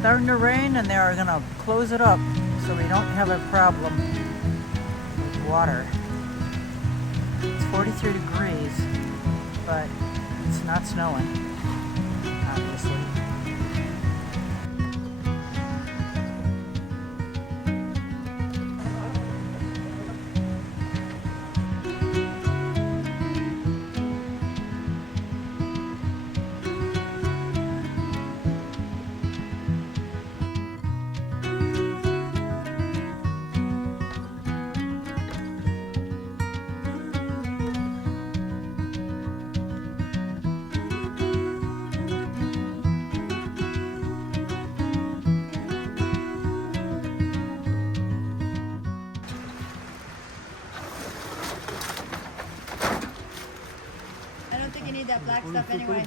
starting to rain and they're gonna close it up so we don't have a problem with water. It's 43 degrees, but it's not snowing, obviously. I don't think you need that black stuff anyway.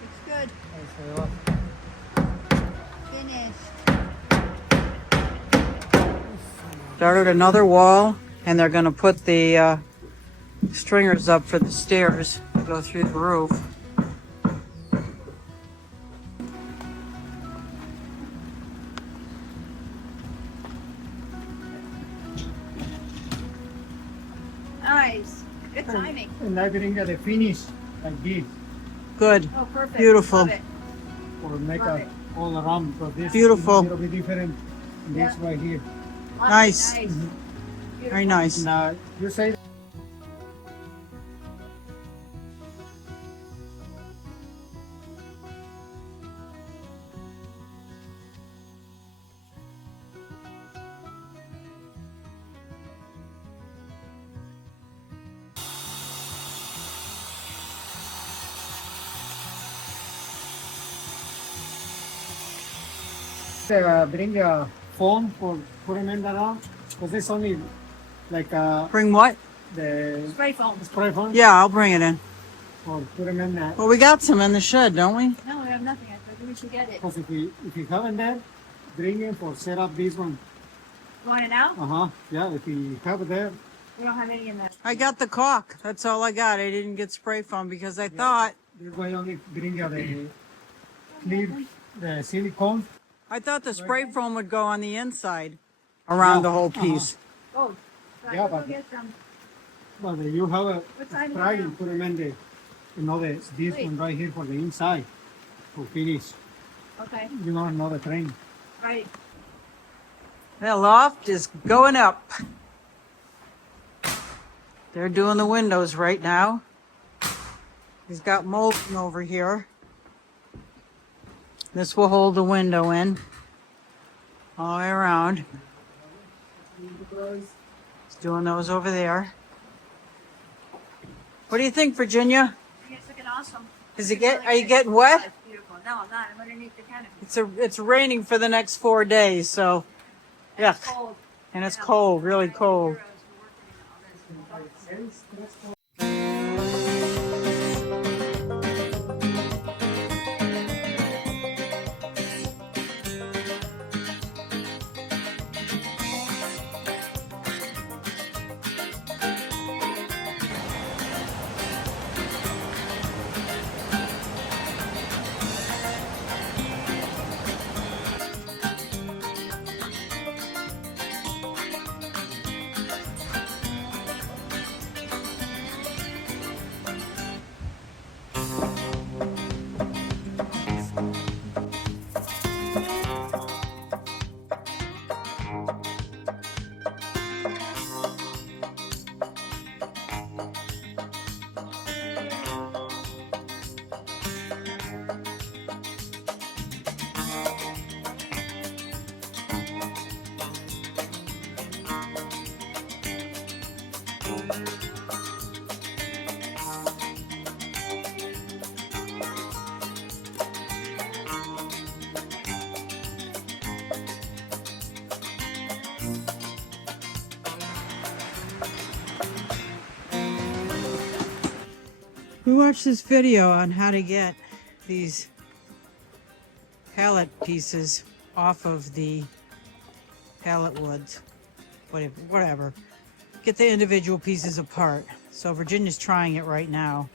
Looks good. Finished. Started another wall, and they're gonna put the stringers up for the stairs to go through the roof. Nice. Good timing. And I bring the finish like this, Good. Oh, perfect. Beautiful. Love it. or make Love a it. all around. So this Beautiful. is a little bit different. This Yeah. right here. Love it. Nice. Nice. Very nice. Now you say bring a phone for putting in around because it's only like Bring what? the Spray foam. spray phone Yeah, I'll bring it in. or put them in that. Well, we got some in the shed, don't we? No, we have nothing. I thought we should get it. Because if you haven't that, bring it for set up this one. You want it now? Yeah, if you have it there. We don't have any in there. I got the caulk. That's all I got. I didn't get spray foam because I thought This way only bring the clear the silicone. the spray foam would go on the inside around the whole piece. Oh, right. Yeah, We'll go but- get some. But you have a What time is try it now? and put them in the this Wait. one right here for the inside to finish. Okay. You know another train. Right. The loft is going up. They're doing the windows right now. He's got molding over here. This will hold the window in all the way around. He's doing those over there. What do you think, Virginia? It's looking awesome. Are you getting wet? It's beautiful. No, I'm not. I'm underneath the canopy. It's raining for the next 4 days, so yeah. It's cold. And it's cold, really cold. We watched this video on how to get these pallet pieces off of the pallet woods. whatever. Get the individual pieces apart. So Virginia's trying it right now.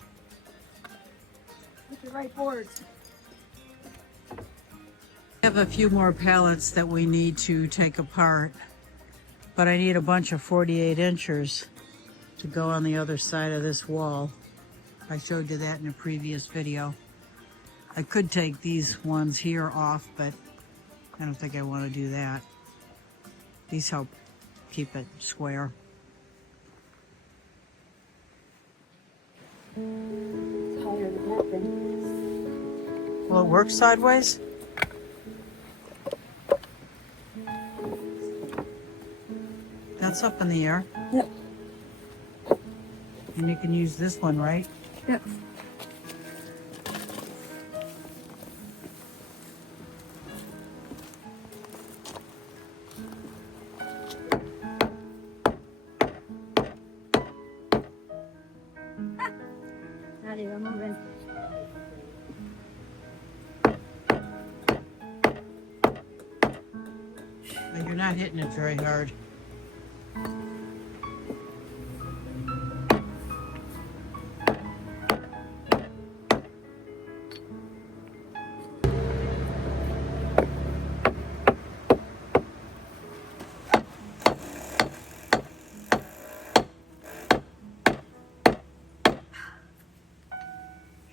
With the right boards. We have a few more pallets that we need to take apart, but I need a bunch of 48 inchers to go on the other side of this wall. I showed you that in a previous video. I could take these ones here off, but I don't think I want to do that. These help keep it square. It's higher than that thing. Will it work sideways? That's up in the air. Yep. And you can use this one, right? Yep. Not even moving. But you're not hitting it very hard.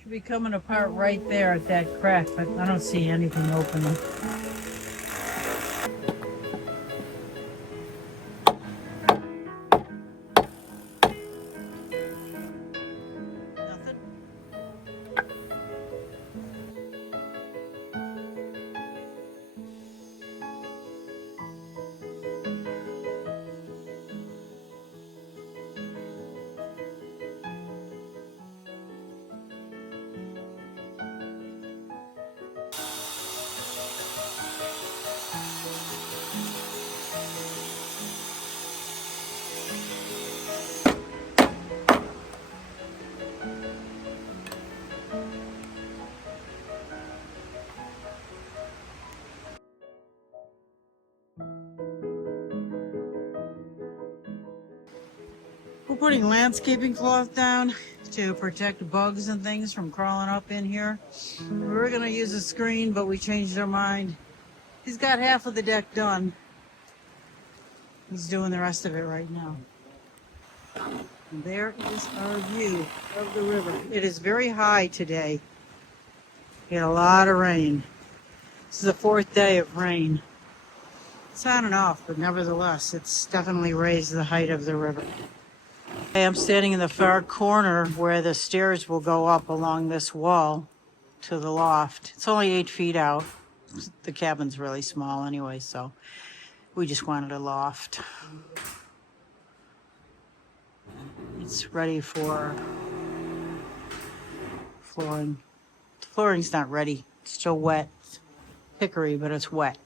Should be coming apart right there at that crack, but I don't see anything opening. Nothing? We're putting landscaping cloth down to protect bugs and things from crawling up in here. We were gonna use a screen, but we changed our mind. He's got half of the deck done. He's doing the rest of it right now. And there is our view of the river. It is very high today. We had a lot of rain. This is the 4th day of rain. It's on and off, but nevertheless, it's definitely raised the height of the river. I'm standing in the far corner where the stairs will go up along this wall to the loft. It's only 8 feet out. The cabin's really small anyway, so we just wanted a loft. It's ready for flooring. The flooring's not ready. It's still wet. It's hickory, but it's wet.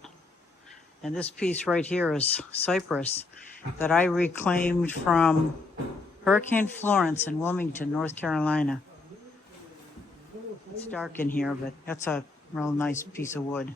And this piece right here is cypress that I reclaimed from Hurricane Florence in Wilmington, North Carolina. It's dark in here, but that's a real nice piece of wood.